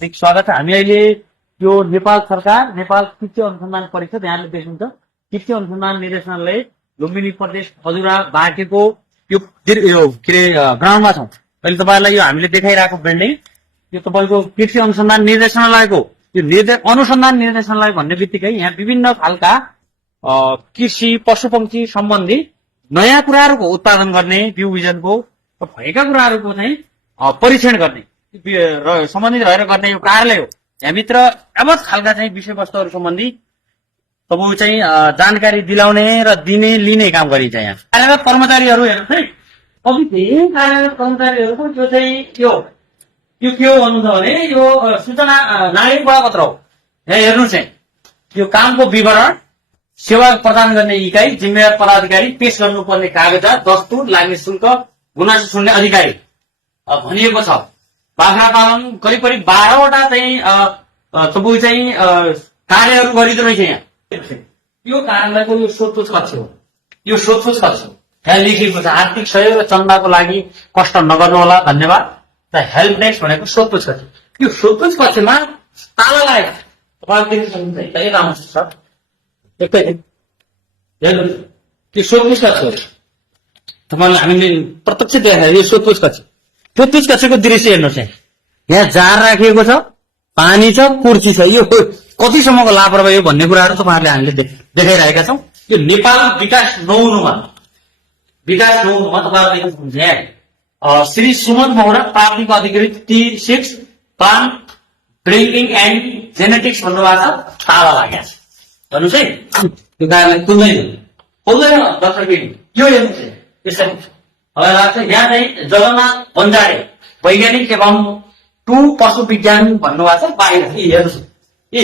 स्वागत छ। हामी अहिले यो नेपाल सरकार नेपाल कृषि अनुसन्धान परिषद यहाँले देख्नुहुन्छ कृषि अनुसन्धान निर्देशनालय लुम्बिनी प्रदेश खजुरा बाँकेको यो के अरे ग्राउन्डमा छौँ। अहिले तपाईँलाई यो हामीले देखाइरहेको बिल्डिङ यो तपाईँको कृषि अनुसन्धान निर्देशनालयको यो अनुसन्धान निर्देशनालय भन्ने बित्तिकै यहाँ विभिन्न खालका कृषि पशुपक्षी सम्बन्धी नयाँ कुराहरूको उत्पादन गर्ने बिउ बिजनको भएका कुराहरूको चाहिँ परीक्षण गर्ने सम्बन्धित रहेर गर्ने यो कार्यालय हो। यहाँभित्र यावत खालका चाहिँ विषयवस्तुहरू सम्बन्धी तपाईँ चाहिँ जानकारी दिलाउने र दिने लिने काम गरिन्छ। यहाँ कार्यरत कर्मचारीहरू हेर्नुहोस् है, धेरै कार्यरत कर्मचारीहरूको यो चाहिँ यो के हो भन्नुहुन्छ भने यो सूचना नागरिक बडापत्र हो। यहाँ हेर्नुहोस् है, यो कामको विवरण सेवा प्रदान गर्ने इकाइ जिम्मेवार पदाधिकारी पेश गर्नुपर्ने कागजात दस्तुर लाग्ने शुल्क गुनासो सुन्ने अधिकारी भनिएको छ। बाख्रा पालन करिब 12वटा चाहिँ तपाईँ चाहिँ कार्यहरू गरिँदो रहेछ। यहाँ यो कार्यालयको यो सोधपुछ कक्ष हो। यो सोधपुछ कक्ष यहाँ लेखिएको छ आर्थिक सहयोग र चन्दाको लागि कष्ट नगर्नु होला, धन्यवाद। हेल्प डेस्क भनेको सोधपुछ कक्ष। यो सोधपुछ कक्षमा ताला लागेको तपाईँले देख्न सक्नुहुन्छ। यता आउँछ सर एकैछिन हेर्नुहोस्, यो सोधपुछ कक्ष हो। तपाईँलाई हामीले प्रत्यक्ष देखायो यो सोधपुछ कक्ष। सोधपुछ कक्षको दृश्य हेर्नुहोस्। यहाँ जार राखिएको छ, पानी छ, कुर्सी छ। यो कतिसम्मको लापरवाही हो भन्ने कुराहरू तपाईँहरूले हामीले देखाइरहेका छौँ। यो नेपाल विकास नहुनुमा तपाईँहरूले देख्नुहुन्छ यहाँ श्री सुमन मौरा प्राथमिक अधिकृत T6 plant breeding and genetics भन्नुभएको छ। ताला लागेको छ भन्नुहोस् है। यो कार्यालय खुल्दैन डाक्टर बिडी। यो हेर्नुहोस् यसरी लाग्छ। यहाँ चाहिँ जगन्नाथ बन्जारे वैज्ञानिक एवं 2 पशु विज्ञान भन्नुभएको छ। बाहिर हेर्नुहोस् यी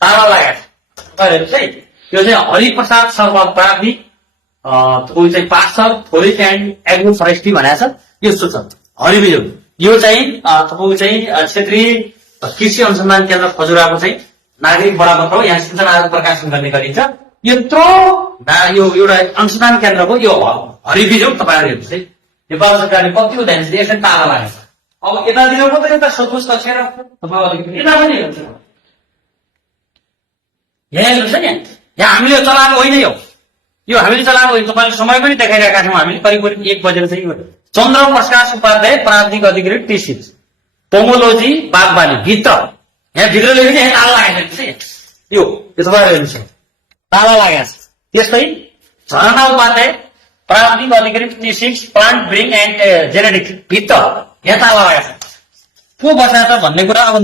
ताला लागेको छ हेर्नुहोस् है। यो चाहिँ हरिप्रसाद शर्मा प्राथमिक चाहिँ पाठशाल फोरेस्ट एन्ड एग्रो फरेस्ट्री भनेको छ। यस्तो छ हरिबिजो। यो चाहिँ तपाईँको चाहिँ क्षेत्रीय कृषि अनुसन्धान केन्द्र खजुराको चाहिँ नागरिक बडापत्र हो। यहाँ सूचनाहरू प्रकाशन गर्ने गरिन्छ। यत्रो यो एउटा अनुसन्धान केन्द्रको यो हरिबिजो तपाईँहरू हेर्नुहोस् है। नेपाल सरकारले कतिको ध्यान दिन्छ। यसरी ताला लागेको छ। अब यतातिर मात्रै एउटा सोधपुछ कक्ष र यता पनि हेर्नुहोस्। यहाँ हेर्नुहोस् है। यहाँ हामीले चलाएको होइन। यो हामीले चलाएको होइन। तपाईँले समय पनि देखाइरहेका छौँ। हामीले करिब 1 बजेर चाहिँ चन्द्र प्रकाश उपाध्याय प्राथमिक अधिकृत T6 पोमोलोजी बागवानी भित्र यहाँ भित्र लेखेको यहाँ ताला लागेको छ। यो तपाईँहरू हेर्नुहोस् ताला लागेको छ। त्यस्तै झरना उपाध्याय प्राथमिक अधिकृत T6 plant breeding and genetics भित्र यहाँ ताला लागेको छ। को बसाएको छ भन्ने कुरा अब